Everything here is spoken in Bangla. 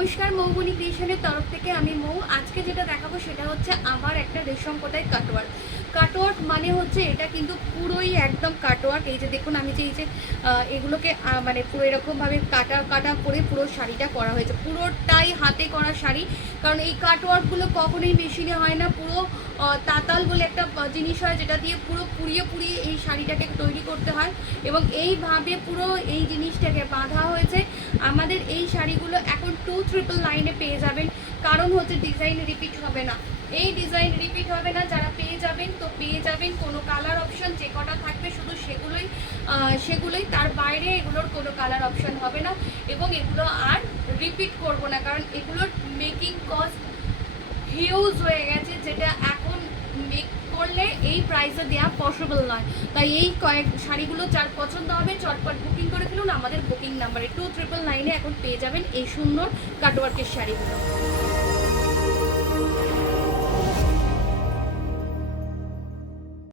নমস্কার, মৌবনী ক্রিয়েশনের তরফ থেকে আমি মৌ। আজকে যেটা দেখাবো সেটা হচ্ছে আমার একটা রেশম কোটায় কাটওয়ার্ক। কাটওয়ার্ক মানে হচ্ছে এটা কিন্তু পুরোই একদম কাটওয়ার্ক। এই যে দেখুন, আমি যে এই যে এগুলোকে মানে পুরো এরকমভাবে কাটা কাটা করে পুরো শাড়িটা করা হয়েছে, পুরোটাই হাতে করা শাড়ি। কারণ এই কাটওয়ার্কগুলো কখনোই মেশিনে হয় না। পুরো তাতাল বলে একটা জিনিস হয়, যেটা দিয়ে পুরো পুড়িয়ে পুড়িয়ে এই শাড়িটাকে তৈরি করতে হয় এবং এইভাবে পুরো এই জিনিসটাকে বাঁধা হয়েছে। আমাদের এই শাড়িগুলো এখন 299-এ পেয়ে যাবেন, কারণ হচ্ছে ডিজাইন রিপিট হবে না। এই ডিজাইন রিপিট হবে না, যারা পেয়ে যাবেন তো পেয়ে যাবেন। কোনো কালার অপশান যে কটা থাকবে শুধু সেগুলোই, তার বাইরে এগুলোর কোনো কালার অপশান হবে না এবং এগুলো আর রিপিট করব না, কারণ এগুলোর মেকিং কস্ট হিউজ হয়ে গেছে, যেটা এখন মেক করলে এই প্রাইসে দেওয়া পসিবল নয়। তাই এই কয়েক শাড়িগুলো যার পছন্দ হবে চটপট বুকিং করে ফেলুন। আমাদের বুকিং নাম্বারে 299-এ এখন পেয়ে যাবেন এই সুন্দর কাটওয়ার্কের শাড়িগুলো।